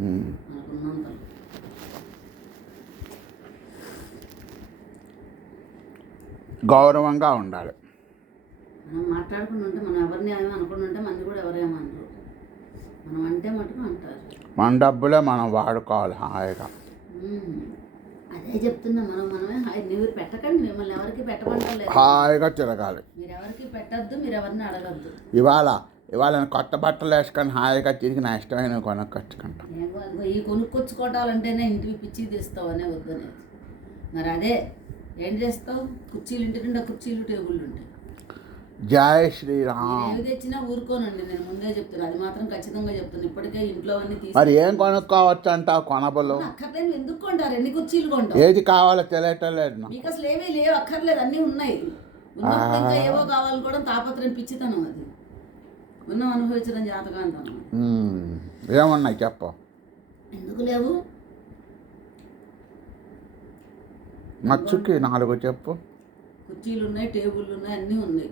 మనకున్నంతలో. గౌరవంగా ఉండాలి. మనం మాట్లాడుకుని ఉంటే మనం ఎవరిని ఏమో అనుకుని ఉంటే మనని కూడా ఎవరేమనరు. మనం అంటే మటుకు అంటారు. మన డబ్బులే మనం వాడుకోవాలి హాయిగా. అదే చెప్తున్నా, మనమే మీరు పెట్టకండి, మిమ్మల్ని ఎవరికి పెట్టమంటలేదు. హాయిగా తిరగాలి. మీరు ఎవరికి పెట్టద్దు, మీరు ఎవరిని అడగద్దు. ఇవాళ కొత్త బట్టలు వేసుకొని హాయిగా తిరిగి నా ఇష్టమైన కొనుక్కొచ్చుకుంటాను. ఈ కొనుక్కొచ్చుకోవటాలంటేనే ఇంటికి పిచ్చి తీస్తావు అనే వద్దనేది. మరి అదే ఏం చేస్తావు? కుర్చీలు, ఇంటి నిండా కుర్చీలు టేబుళ్ళు ఉంటాయి. జై శ్రీరామ్. ఏవి తెచ్చినా ఊరుకోనండి, నేను ముందే చెప్తాను, అది మాత్రం ఖచ్చితంగా చెప్తాను. ఇప్పటికే ఇంట్లో అన్ని మరి ఏం కొనుక్కోవచ్చు అంటావు? కొనబలు అక్కర్లేదు, ఎందుకు కొంటారు? ఎన్ని కుర్చీలు కొంటారు? ఏది కావాలో తెలియటలేదు మీకు అసలు ఏమీ లేవు, అక్కర్లేదు, అన్నీ ఉన్నాయి. ఉన్నప్పుడు ఇంకా ఏవో కావాలి కూడా తాపత్రయం, పిచ్చితనం. అది ఉన్నాం అనుభవించడం జాతకాంతనం. ఏమన్నాయి చెప్పు. ఎందుకు లేవు? మచ్చుకి 4 చెప్పు. కుర్చీలు ఉన్నాయి, టేబుల్ ఉన్నాయి, అన్నీ ఉన్నాయి.